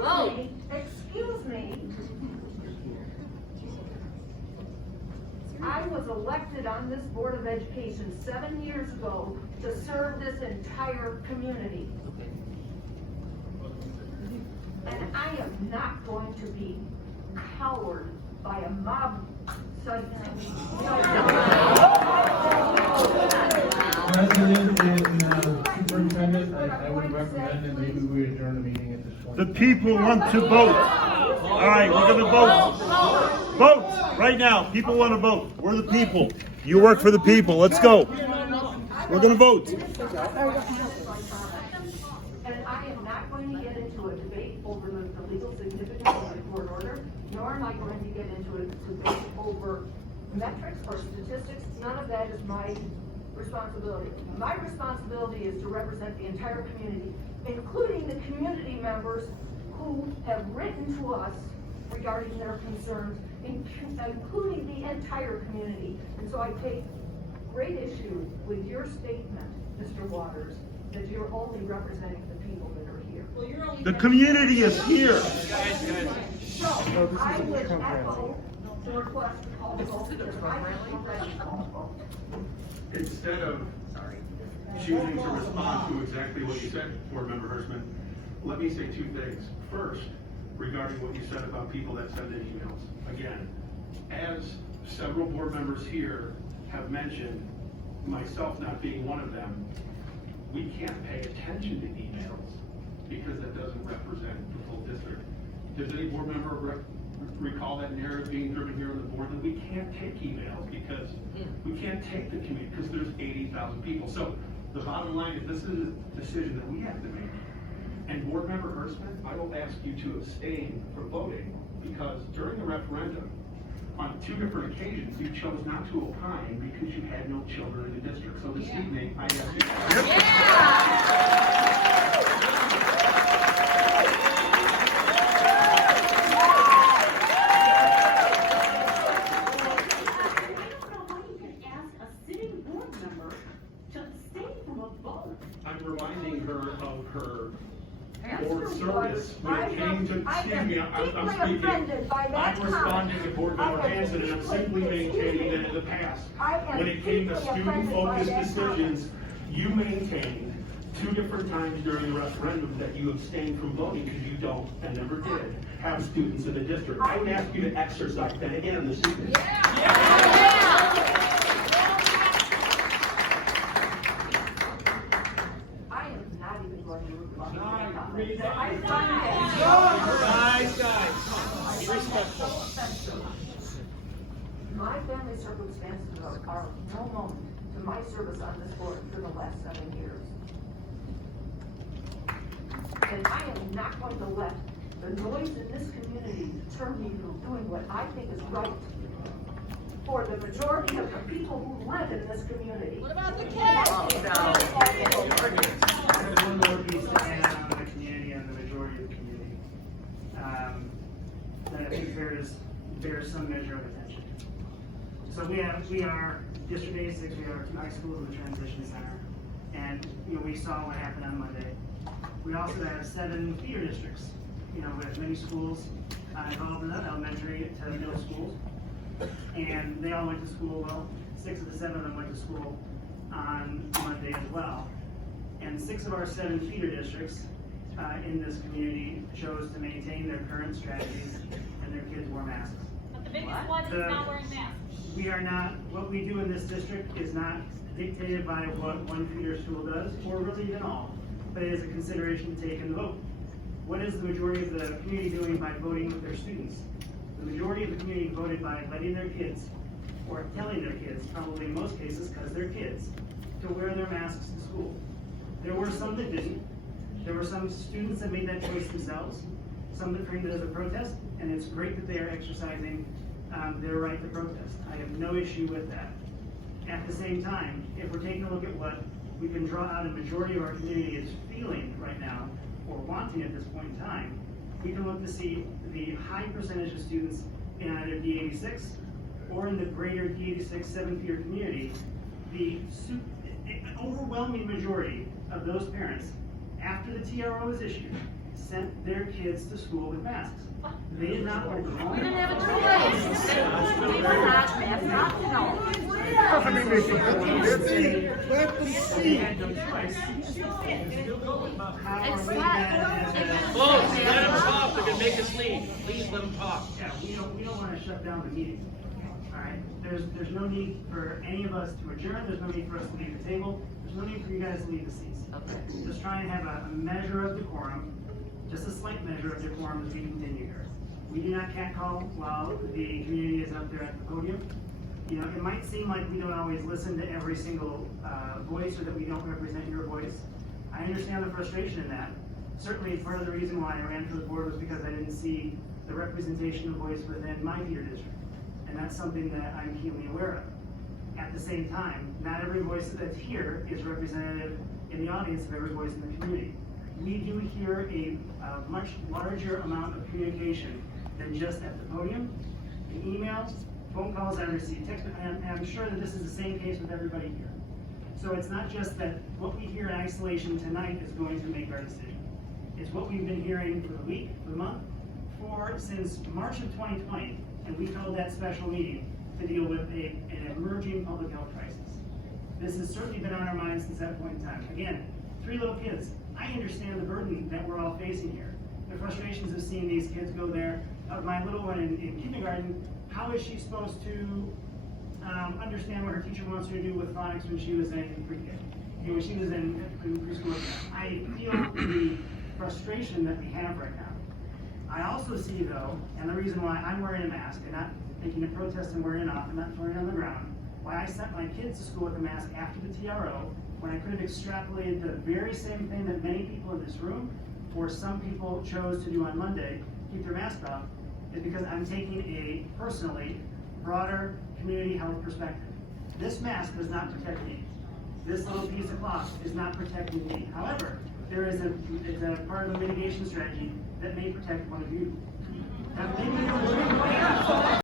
Excuse me. I was elected on this Board of Education 7 years ago to serve this entire community. And I am not going to be cowered by a mob President and Superintendent, I would recommend that maybe we adjourn the meeting at this point. The people want to vote. All right, we're going to vote. Vote right now. People want to vote. We're the people. You work for the people. Let's go. We're going to vote. And I am not going to get into a debate over the legal significance of the court order, nor am I going to get into a debate over metrics or statistics. None of that is my responsibility. My responsibility is to represent the entire community, including the community members who have written to us regarding their concerns, including the entire community. And so I take great issue with your statement, Mr. Waters, that you're only representing the people that are here. Well, The community is here. So I would echo the request to call the vote, because I am ready to call the vote. Instead of choosing to respond to exactly what you said, Board Member Hirsman, let me say two things. First, regarding what you said about people that send in emails. Again, as several board members here have mentioned, myself not being one of them, we can't pay attention to emails because that doesn't represent the full district. Does any board member recall that narrative being driven here on the board that we can't take emails because we can't take the community because there's 80,000 people. So the bottom line is this is a decision that we have to make. And Board Member Hirsman, I will ask you to abstain from voting because during the referendum, on 2 different occasions, you chose not to opine because you had no children in the district. So this evening, I ask you. I'm reminding her of her board service when it came to, excuse me, I'm speaking. I'm responding to Board Member Hanson and I'm simply maintaining that in the past. When it came to student-focused decisions, you maintained 2 different times during the referendum that you abstained from voting because you don't, and never did, have students in the district. I would ask you to exercise that again this evening. My family circumstances are no moment to my service on this board for the last 7 years. And I am not going to let the noise in this community deter me from doing what I think is right for the majority of the people who live in this community. What about the kids? One more piece to add on the community and the majority of the community. That I think bears some measure of attention. So we are District 86, we are 2 high schools in the transition center. And we saw what happened on Monday. We also have 7 feeder districts, with many schools involved in that, elementary to middle schools. And they all went to school, well, 6 of the 7 of them went to school on Monday as well. And 6 of our 7 feeder districts in this community chose to maintain their current strategies and their kids wore masks. But the biggest one is not wearing masks. We are not, what we do in this district is not dictated by what one feeder school does, or really even all, but it is a consideration to take in the vote. What is the majority of the community doing by voting with their students? The majority of the community voted by letting their kids, or telling their kids, probably in most cases because they're kids, to wear their masks to school. There were some that didn't. There were some students that made that choice themselves, some that framed it as a protest, and it's great that they are exercising their right to protest. I have no issue with that. At the same time, if we're taking a look at what we can draw out a majority of our community is feeling right now, or wanting at this point in time, we can look to see the high percentage of students in either D86 or in the greater D86 7-feeder community, the overwhelming majority of those parents, after the TRO was issued, sent their kids to school with masks. They did not open them. We didn't have a choice. We were not masked up, no. I mean, they let them They see. had no choice. How are we Except- Close, let them talk, they're gonna make us leave. Please let them talk. Yeah, we don't wanna shut down the meeting. Alright, there's no need for any of us to adjourn, there's no need for us to leave the table, there's no need for you guys to leave the seats. Just try and have a measure of decorum, just a slight measure of decorum as we continue here. We do not catcall while the community is up there at the podium. You know, it might seem like we don't always listen to every single voice or that we don't represent your voice. I understand the frustration in that. Certainly, part of the reason why I ran for the board was because I didn't see the representation of voice within my theater district. And that's something that I'm keenly aware of. At the same time, not every voice that's here is representative in the audience of every voice in the community. We do hear a much larger amount of communication than just at the podium, in emails, phone calls I receive, text, and I'm sure that this is the same case with everybody here. So it's not just that what we hear in isolation tonight is going to make our decision. It's what we've been hearing for the week, for the month, since March of 2020, and we held that special meeting to deal with an emerging public health crisis. This has certainly been on our minds since that point in time. Again, 3 little kids. I understand the burden that we're all facing here. The frustrations of seeing these kids go there. My little one in kindergarten, how is she supposed to understand what her teacher wants her to do with phonics when she was in pre-K? When she was in preschool. I feel the frustration that we have right now. I also see though, and the reason why I'm wearing a mask and not making a protest and wearing it off and not throwing it on the ground, why I sent my kids to school with a mask after the TRO, when I could have extrapolated the very same thing that many people in this room, or some people chose to do on Monday, keep their mask off, is because I'm taking a personally broader community health perspective. This mask does not protect me. This little piece of cloth is not protecting me. However, it's a part of the mitigation strategy that may protect one of you. That may be